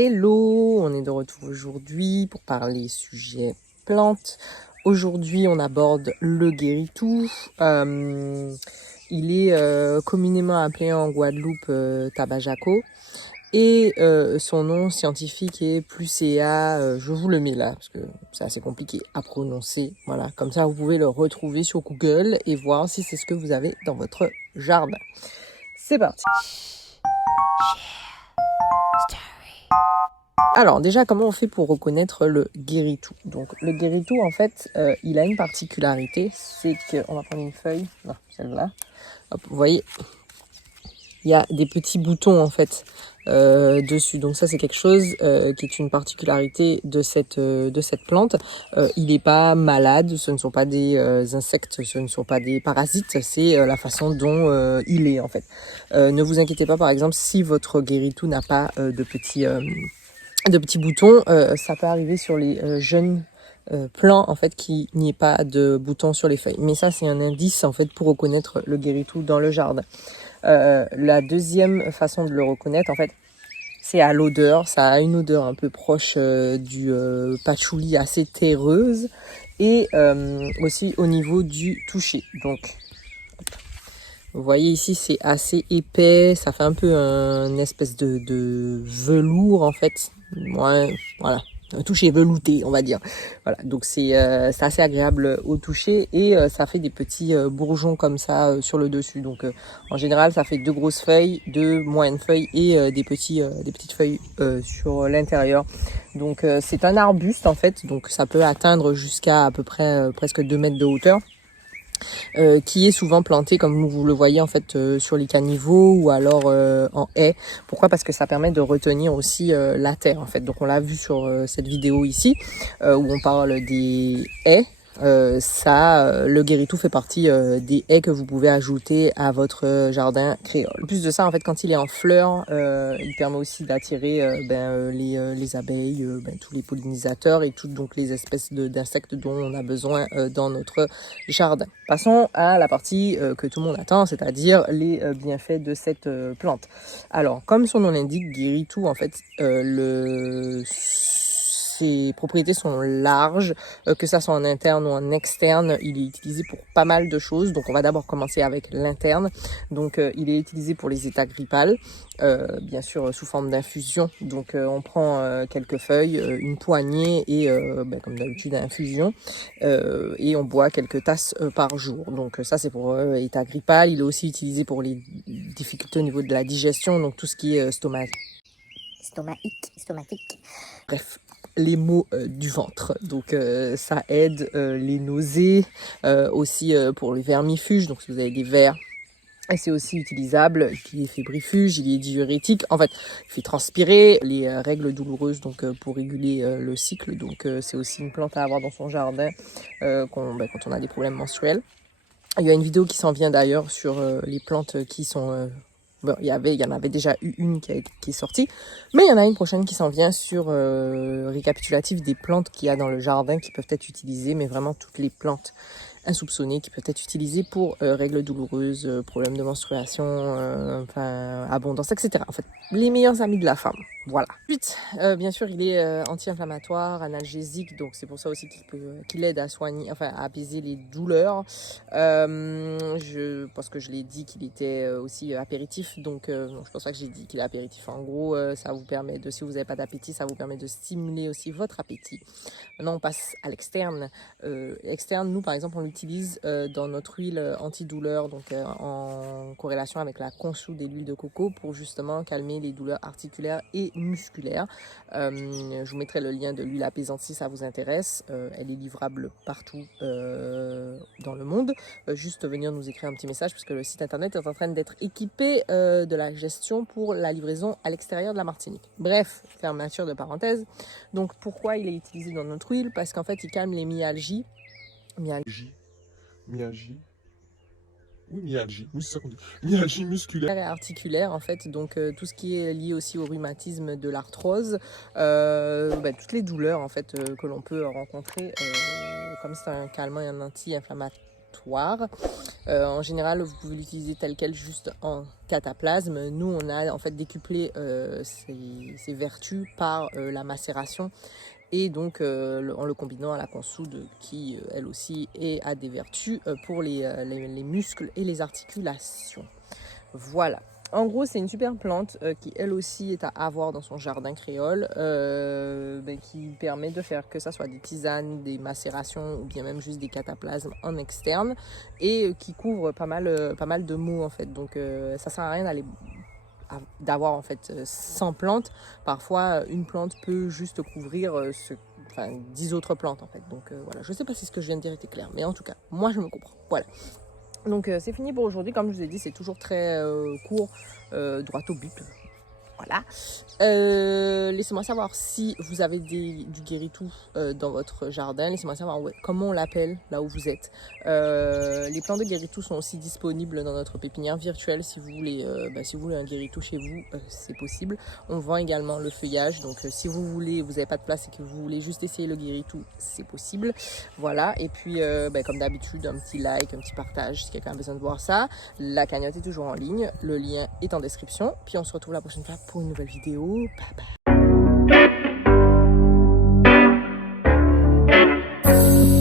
Hello, on est de retour aujourd'hui pour parler sujet plantes. Aujourd'hui, on aborde le guéritou. Il est communément appelé en Guadeloupe tabajaco et son nom scientifique est Plucea. Je vous le mets là parce que c'est assez compliqué à prononcer. Voilà, comme ça vous pouvez le retrouver sur Google et voir si c'est ce que vous avez dans votre jardin. C'est parti. Alors déjà, comment on fait pour reconnaître le guéritou? Donc le guéritou, en fait, il a une particularité, c'est qu'on va prendre une feuille, non, celle-là, hop, vous voyez, il y a des petits boutons en fait dessus. Donc ça, c'est quelque chose qui est une particularité de cette plante. Il n'est pas malade, ce ne sont pas des insectes, ce ne sont pas des parasites, c'est la façon dont il est en fait. Ne vous inquiétez pas, par exemple, si votre guéritou n'a pas de petits boutons, ça peut arriver sur les jeunes plants en fait qu'il n'y ait pas de boutons sur les feuilles. Mais ça, c'est un indice en fait pour reconnaître le guéritou dans le jardin. La deuxième façon de le reconnaître en fait, c'est à l'odeur. Ça a une odeur un peu proche du patchouli, assez terreuse, et aussi au niveau du toucher. Donc vous voyez ici, c'est assez épais, ça fait un peu une espèce de velours en fait. Ouais, voilà, un toucher velouté, on va dire. Voilà, donc c'est assez agréable au toucher et ça fait des petits bourgeons comme ça sur le dessus. Donc en général, ça fait deux grosses feuilles, deux moyennes feuilles et des petites feuilles sur l'intérieur. Donc c'est un arbuste en fait, donc ça peut atteindre jusqu'à à peu près presque 2 mètres de hauteur. Qui est souvent planté comme vous le voyez en fait sur les caniveaux ou alors en haie. Pourquoi? Parce que ça permet de retenir aussi la terre en fait. Donc on l'a vu sur cette vidéo ici où on parle des haies. Le guéritou fait partie des haies que vous pouvez ajouter à votre jardin créole. En plus de ça, en fait, quand il est en fleurs, il permet aussi d'attirer les abeilles, tous les pollinisateurs et toutes donc les espèces d'insectes dont on a besoin dans notre jardin. Passons à la partie que tout le monde attend, c'est-à-dire les bienfaits de cette plante. Alors, comme son nom l'indique, guéritou, en fait, ses propriétés sont larges, que ça soit en interne ou en externe. Il est utilisé pour pas mal de choses. Donc on va d'abord commencer avec l'interne. Donc il est utilisé pour les états grippales, bien sûr sous forme d'infusion. Donc on prend quelques feuilles, une poignée et comme d'habitude infusion, et on boit quelques tasses par jour. Donc ça c'est pour état grippal. Il est aussi utilisé pour les difficultés au niveau de la digestion, donc tout ce qui est stomatique. Bref, les maux du ventre. Donc ça aide les nausées, aussi pour les vermifuges, donc si vous avez des vers. Et c'est aussi utilisable, il est fébrifuge, il est diurétique. En fait, il fait transpirer les règles douloureuses donc pour réguler le cycle. Donc c'est aussi une plante à avoir dans son jardin quand on a des problèmes menstruels. Il y a une vidéo qui s'en vient d'ailleurs sur les plantes qui sont... il y en avait déjà eu une qui est sortie, mais il y en a une prochaine qui s'en vient sur récapitulatif des plantes qu'il y a dans le jardin qui peuvent être utilisées, mais vraiment toutes les plantes insoupçonnées qui peuvent être utilisées pour règles douloureuses, problèmes de menstruation, abondance, etc. En fait, les meilleurs amis de la femme. Voilà. Ensuite, bien sûr, il est anti-inflammatoire, analgésique, donc c'est pour ça aussi qu'il aide à soigner, à apaiser les douleurs. Parce que je l'ai dit qu'il était aussi apéritif, donc je pense pas que j'ai dit qu'il est apéritif. En gros, ça vous permet si vous n'avez pas d'appétit, ça vous permet de stimuler aussi votre appétit. Maintenant, on passe à l'externe. Externe, nous, par exemple, on l'utilise dans notre huile antidouleur, donc en corrélation avec la consou de l'huile de coco pour justement calmer les douleurs articulaires et musculaires. Je vous mettrai le lien de l'huile apaisante si ça vous intéresse. Elle est livrable partout dans le monde. Juste venir nous écrire un petit message parce que le site internet est en train d'être équipé de la gestion pour la livraison à l'extérieur de la Martinique. Bref, fermeture de parenthèse. Donc pourquoi il est utilisé dans notre huile? Parce qu'en fait il calme les myalgies. Myalgie. Oui, myalgie. Oui, c'est ça qu'on dit. Myalgie musculaire. Et articulaire en fait, donc tout ce qui est lié aussi au rhumatisme, de l'arthrose, toutes les douleurs en fait que l'on peut rencontrer, comme c'est un calmant et un anti-inflammatoire inflammatoire. En général, vous pouvez l'utiliser tel quel, juste en cataplasme. Nous, on a en fait décuplé ses vertus par la macération et donc en le combinant à la consoude qui, elle aussi, a des vertus pour les muscles et les articulations. Voilà. En gros, c'est une super plante qui, elle aussi, est à avoir dans son jardin créole, qui permet de faire que ça soit des tisanes, des macérations ou bien même juste des cataplasmes en externe et qui couvre pas mal de maux en fait. Donc, ça sert à rien d'avoir en fait 100 plantes. Parfois, une plante peut juste couvrir 10 autres plantes en fait. Donc, voilà. Je sais pas si ce que je viens de dire était clair, mais en tout cas, moi, je me comprends. Voilà. Donc c'est fini pour aujourd'hui, comme je vous ai dit, c'est toujours très court, droit au but. Voilà. Laissez-moi savoir si vous avez du guéritou dans votre jardin. Laissez-moi savoir comment on l'appelle là où vous êtes. Les plants de guéritou sont aussi disponibles dans notre pépinière virtuelle. Si vous voulez, un guéritou chez vous, c'est possible. On vend également le feuillage. Donc si vous n'avez pas de place et que vous voulez juste essayer le guéritou, c'est possible. Voilà. Et puis comme d'habitude, un petit like, un petit partage si quelqu'un a besoin de voir ça. La cagnotte est toujours en ligne. Le lien est en description. Puis on se retrouve la prochaine fois pour une nouvelle vidéo. Bye bye.